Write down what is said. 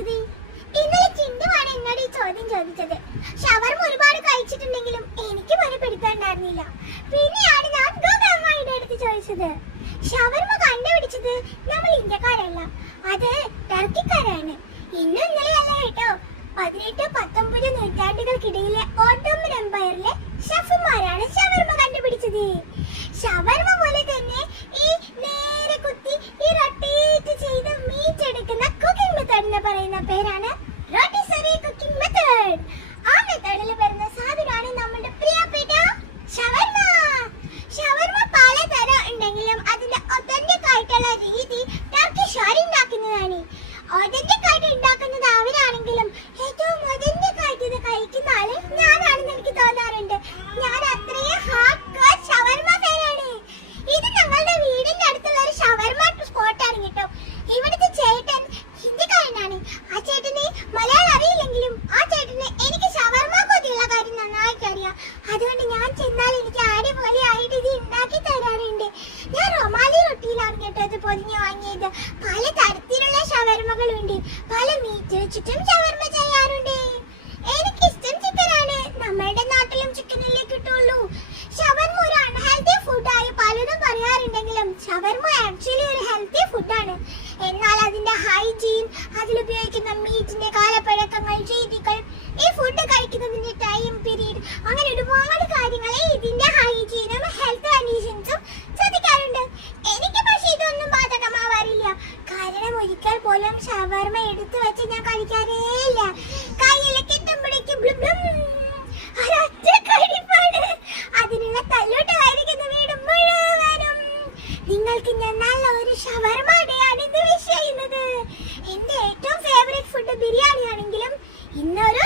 കഴിച്ചത്? ഇന്നലെ ചിന്നുവാണ് എന്നോട് ഈ ചോദ്യം ചോദിച്ചത്. ഷവർമ ഒരുപാട് കഴിച്ചിട്ടുണ്ടെങ്കിലും എനിക്ക് ഒരു പിടുത്തമുണ്ടായിരുന്നില്ല. പിന്നെയാണ് ഞാൻ ഗോഗമ്മയുടെ അടുത്ത് ചോദിച്ചത്. ഷവർമ കണ്ടുപിടിച്ചത് നമ്മൾ ഇന്ത്യക്കാരല്ല, അത് ടർക്കിക്കാരാണ്. ഇന്നും ഇന്നലെയല്ല കേട്ടോ. 18-19 നൂറ്റാണ്ടുകൾക്കിടയിലെ ഓട്ടോമൻ എംപയറിലെ ഷെഫുമാരാണ് ഷവർമ കണ്ടുപിടിച്ചത്. ഷവർമ പോലെ തന്നെ ഈ നേരെ കുത്തി ഈ റൊട്ടേറ്റ് ചെയ്ത് മീറ്റ് എടുക്കുന്ന കുക്കിംഗ് മെത്തേഡിനെ പറയുന്ന പേരാണ് റോട്ടിസറി കുക്കിംഗ് മെത്തേഡ്. ആ മെത്തേഡിൽ വരുന്ന സാധനമാണ് നമ്മുടെ പ്രിയപ്പെട്ട ഷവർമ. ഷവർമ പലതരം ഉണ്ടെങ്കിലും അതിന്റെ ഒതന്റിക് ആയിട്ടുള്ള രീതി ടർക്കിഷുകാർ ഉണ്ടാക്കുന്നതാണ്. ഒതന്റിക് ആയിട്ട് ഉണ്ടാക്കുന്നത് അവരാണെങ്കിലും ഏറ്റവും ഒതന്റിക് ആയിട്ട് ഇത് കഴിക്കുന്ന ആള് ഞാനാണെന്ന് എനിക്ക് തോന്നാറുണ്ട്. ഞാൻ അത്രയും ഹാർഡ് ഷവർമ ഫാനാണ്. ഇത് ഞങ്ങളുടെ വീടിന്റെ അടുത്തുള്ള ഒരു ഷവർമ സ്പോട്ടാണ് കേട്ടോ. ഇവിടുത്തെ ചേട്ടൻ ഹിന്ദിക്കാരനാണ്. ആ ചേട്ടന് മലയാളം അറിയില്ലെങ്കിലും ആ ചേട്ടന് എനിക്ക് ഷവർമ കൊതിയുള്ള കാര്യം നന്നായിട്ട് അറിയാം. അതുകൊണ്ട് ഞാൻ ചെന്നാൽ എനിക്ക് അടിപൊളി ആയിട്ട് ഇത് ഉണ്ടാക്കി തരാറുണ്ട്. ഞാൻ റൊമാലി റൊട്ടിയിലാണ് കേട്ടോ ഇത് പൊതിഞ്ഞ് വാങ്ങിയത്. പല തരത്തിലുള്ള ഷവർമകളുണ്ട്. പല മീറ്റ് വെച്ചിട്ടും ഷവർമ ചെയ്യാറുണ്ട്. എനിക്കിഷ്ടം ചിക്കനാണ്. നമ്മളുടെ നാട്ടിലും ചിക്കനല്ലേ കിട്ടുള്ളൂ. ഷവർമ ഒരു അൺഹെൽത്തി ഫുഡായി പലരും പറയാറുണ്ടെങ്കിലും ഷവർമ ആക്ച്വലി ഒരു ഹെൽത്തി ഫുഡാണ്. എന്നാൽ അതിന്റെ ഹൈജീൻ, അതിലുപയോഗിക്കുന്ന മീറ്റിന്റെ കാലപ്പഴക്കങ്ങൾ, രീതികൾ, ഈ ഫുഡ് കഴിക്കുന്നതിന്റെ ടൈം പീരീഡ്, അങ്ങനെ ഒരുപാട് കാര്യങ്ങളെ ഇതിന്റെ ഹൈജീനും ഹെൽത്ത് കണ്ടീഷൻസും ശ്രദ്ധിക്കാറുണ്ട്. എനിക്ക് പക്ഷെ ഇതൊന്നും ബാധകമാവാറില്ല. കാരണം ഒരിക്കൽ പോലും ഷവർമ എടുത്തു വെച്ച് ഞാൻ കഴിക്കാറേ ഇല്ല. കയ്യിലേക്ക് എത്തുമ്പോഴേക്കും അതിനുള്ള തല്ലോട്ടായിരിക്കുന്ന വീട് മുഴുവനും. നിങ്ങൾക്ക് ഞാൻ നല്ല ഒരു ഷവർമയാണ് ഇത് വിഷ് ചെയ്യുന്നത്. എന്റെ ഏറ്റവും ഫേവറേറ്റ് ഫുഡ് ബിരിയാണി ആണെങ്കിലും ഇന്നൊരു